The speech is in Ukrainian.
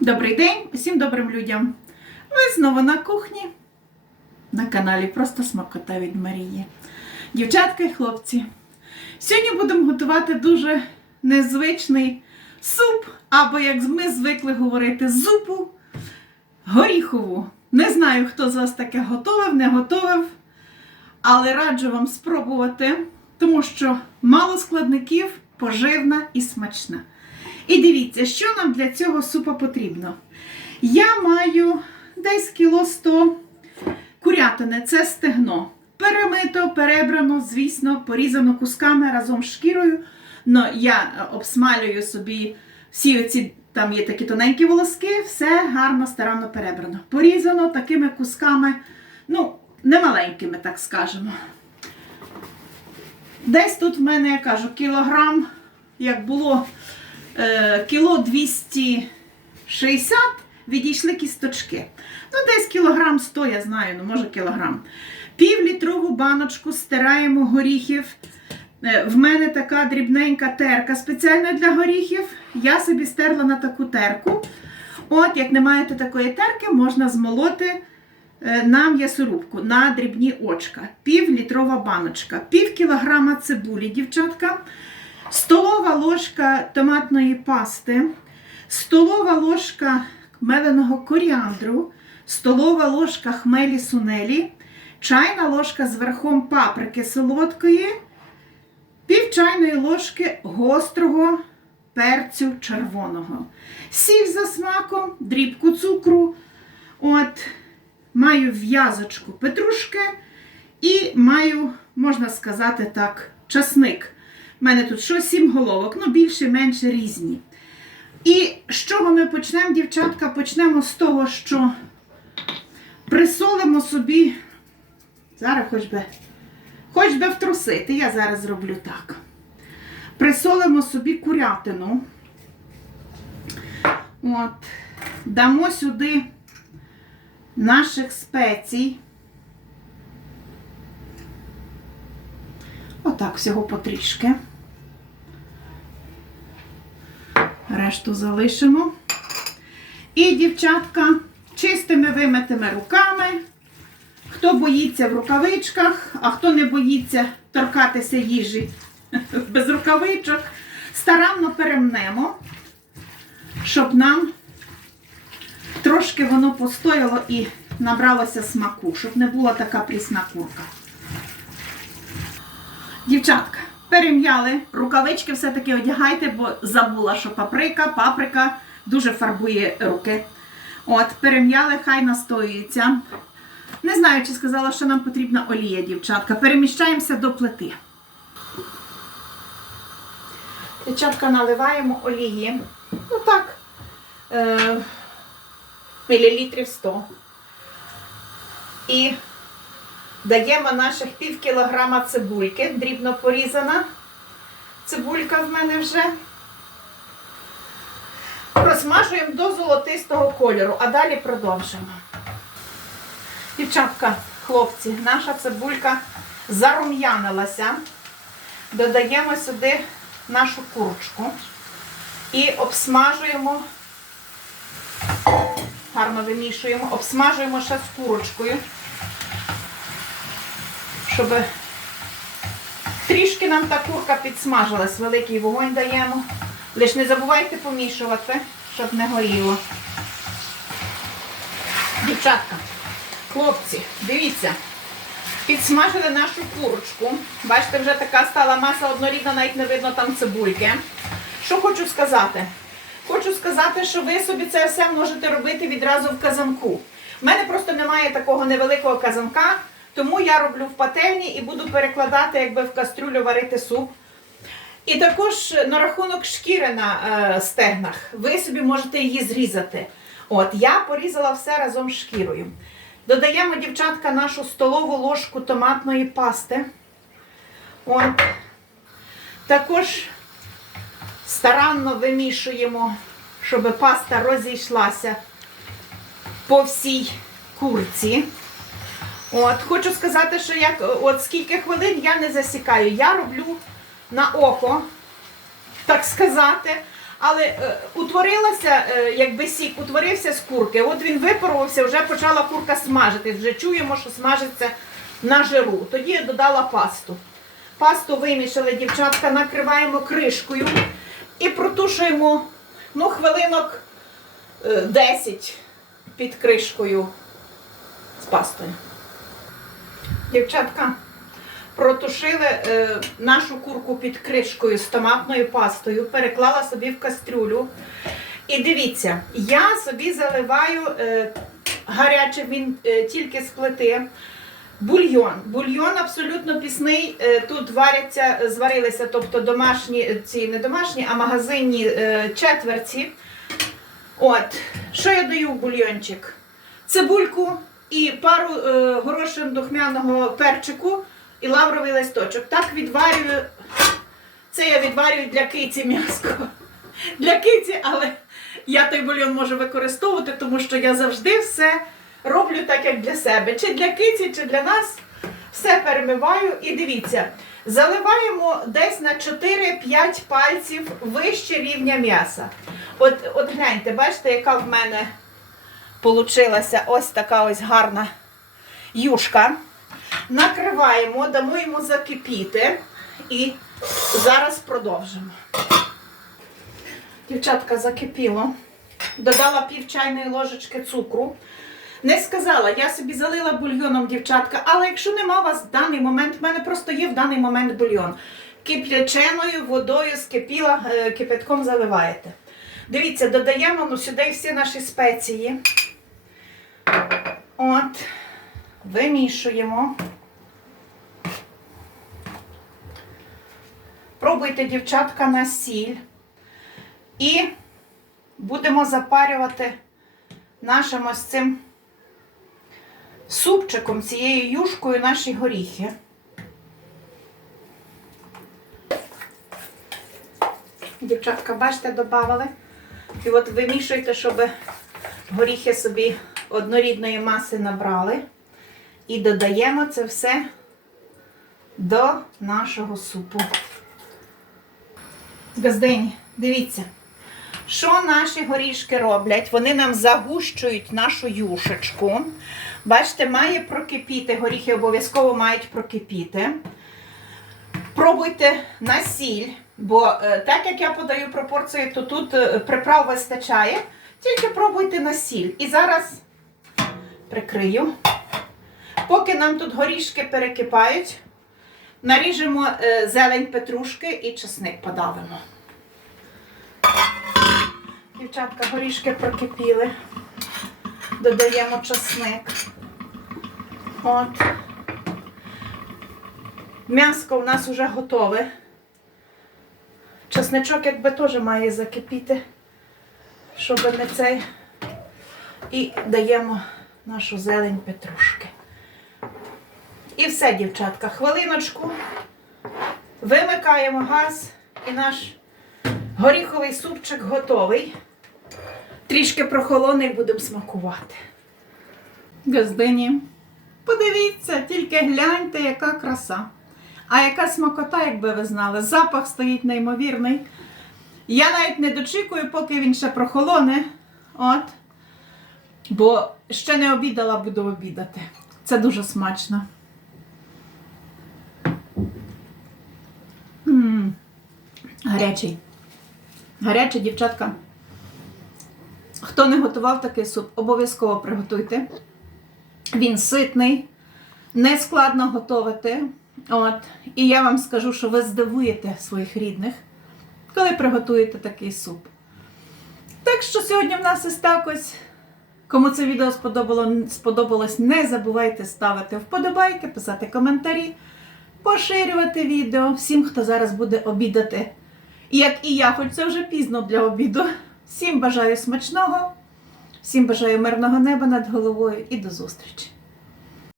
Добрий день усім добрим людям. Ви знову на кухні на каналі Просто Смакота від Марії. Дівчатка і хлопці. Сьогодні будемо готувати дуже незвичний суп, або, як ми звикли говорити, зупу горіхову. Не знаю, хто з вас таке готовив, не готовив, але раджу вам спробувати, тому що мало складників, поживна і смачна. І дивіться, що нам для цього супа потрібно. Я маю десь кіло 100 курятини, це стегно. Перемито, перебрано, звісно, порізано кусками разом з шкірою. Но я обсмалюю собі всі оці, там є такі тоненькі волоски, все гарно, старанно перебрано. Порізано такими кусками, ну, немаленькими, так скажемо. Десь тут в мене, я кажу, кілограм, як було кіло 260, відійшли кісточки. Ну, десь кілограм 100, я знаю, ну може кілограм. Півлітрову баночку стираємо горіхів. Е, В мене така дрібненька терка спеціально для горіхів. Я собі стерла на таку терку. От, як не маєте такої терки, можна змолоти е, на м'ясорубку, на дрібні очка. Півлітрова баночка, пів кілограма цибулі, дівчатка, столова ложка томатної пасти, столова ложка меленого коріандру, столова ложка хмелі сунелі, чайна ложка з верхом паприки солодкої, пів чайної ложки гострого перцю червоного, сіль за смаком, дрібку цукру. От, маю в'язочку петрушки і маю, можна сказати так, часник. У мене тут що сім головок, ну більше-менше різні. І з чого ми почнемо, дівчатка? Почнемо з того, що присолимо собі. Зараз хоч би, хоч би втрусити, я зараз зроблю так. Присолимо собі курятину. От, дамо сюди наших спецій. Отак, всього потрішки. Решту залишимо. І, дівчатка, чистими вимитими руками. Хто боїться в рукавичках, а хто не боїться торкатися їжі без рукавичок, старанно перемнемо, щоб нам трошки воно постояло і набралося смаку, щоб не була така прісна курка. Дівчатка, перем'яли, рукавички все-таки одягайте, бо забула, що паприка, паприка дуже фарбує руки. От, перем'яли, хай настоюється. Не знаю, чи сказала, що нам потрібна олія, дівчатка. Переміщаємося до плити. Дівчатка, наливаємо олії. Ну так, е, мілілітрів 100. І даємо наших пів кілограма цибульки, дрібно порізана. Цибулька в мене вже. Розмажуємо до золотистого кольору, а далі продовжимо. Дівчатка, хлопці, наша цибулька зарум'янилася. Додаємо сюди нашу курочку і обсмажуємо, гарно вимішуємо, обсмажуємо ще з курочкою, щоб трішки нам та курка підсмажилась. Великий вогонь даємо. Лиш не забувайте помішувати, щоб не горіло. Дівчатка, хлопці, дивіться, підсмажили нашу курочку. Бачите, вже така стала маса однорідна, навіть не видно там цибульки. Що хочу сказати? Хочу сказати, що ви собі це все можете робити відразу в казанку. У мене просто немає такого невеликого казанка, тому я роблю в пательні і буду перекладати, якби в кастрюлю варити суп. І також на рахунок шкіри на е, стегнах, ви собі можете її зрізати. От, я порізала все разом з шкірою. Додаємо, дівчатка, нашу столову ложку томатної пасти. От. Також старанно вимішуємо, щоб паста розійшлася по всій курці. От, хочу сказати, що як от скільки хвилин я не засікаю. Я роблю на око, так сказати. Але е, утворилася, е, якби сік, утворився з курки. От він випарувався, вже почала курка смажитись. Вже чуємо, що смажиться на жиру. Тоді я додала пасту. Пасту вимішали, дівчатка, накриваємо кришкою і протушуємо ну, хвилинок е, 10 під кришкою з пастою. Дівчатка, протушили е, нашу курку під кришкою з томатною пастою, переклала собі в кастрюлю. І дивіться, я собі заливаю е, гаряче, він е, тільки з плити. Бульйон. Бульйон абсолютно пісний. Е, Тут варяться, зварилися, тобто домашні, е, ці не домашні, а магазинні е, четверці. От, що я даю в бульйончик? Цибульку і пару е, горошин духмяного перчику і лавровий листочок. Так відварюю. Це я відварюю для киці м'яско. Для киці, але я той бульйон можу використовувати, тому що я завжди все роблю так, як для себе. Чи для киці, чи для нас. Все перемиваю і дивіться, заливаємо десь на 4-5 пальців вище рівня м'яса. От, от гляньте, бачите, яка в мене получилася ось така ось гарна юшка. Накриваємо, дамо йому закипіти і зараз продовжимо. Дівчатка закипіло. Додала пів чайної ложечки цукру. Не сказала, я собі залила бульйоном, дівчатка, але якщо нема у вас в даний момент, в мене просто є в даний момент бульйон. Кип'яченою водою скипіла, е, кипятком заливаєте. Дивіться, додаємо ну, сюди всі наші спеції. От, вимішуємо. Пробуйте, дівчатка, на сіль. І будемо запарювати нашим ось цим супчиком, цією юшкою наші горіхи. Дівчатка, бачите, додавали. І от вимішуйте, щоб горіхи собі однорідної маси набрали. І додаємо це все до нашого супу. Газдині, дивіться, що наші горішки роблять? Вони нам загущують нашу юшечку. Бачите, має прокипіти, горіхи обов'язково мають прокипіти. Пробуйте на сіль, бо е, так як я подаю пропорції, то тут е, приправ вистачає. Тільки пробуйте на сіль. І зараз прикрию. Поки нам тут горішки перекипають, наріжемо е, зелень петрушки і чесник подавимо. Дівчатка, горішки прокипіли. Додаємо чесник. От. М'яско у нас вже готове. Чесничок якби теж має закипіти, щоб не цей. І даємо нашу зелень петрушки. І все, дівчатка, хвилиночку. Вимикаємо газ і наш горіховий супчик готовий. Трішки прохолоне і будемо смакувати. Газдині, подивіться, тільки гляньте, яка краса. А яка смакота, якби ви знали, запах стоїть неймовірний. Я навіть не дочікую, поки він ще прохолоне. От. Бо ще не обідала, буду обідати. Це дуже смачно. м Гарячий. Гарячий, дівчатка. Хто не готував такий суп, обов'язково приготуйте. Він ситний, не складно готувати. От. І я вам скажу, що ви здивуєте своїх рідних, коли приготуєте такий суп. Так що сьогодні в нас ось так ось. Кому це відео сподобало, сподобалось, не забувайте ставити вподобайки, писати коментарі, поширювати відео всім, хто зараз буде обідати. І як і я, хоч це вже пізно для обіду. Всім бажаю смачного, всім бажаю мирного неба над головою і до зустрічі!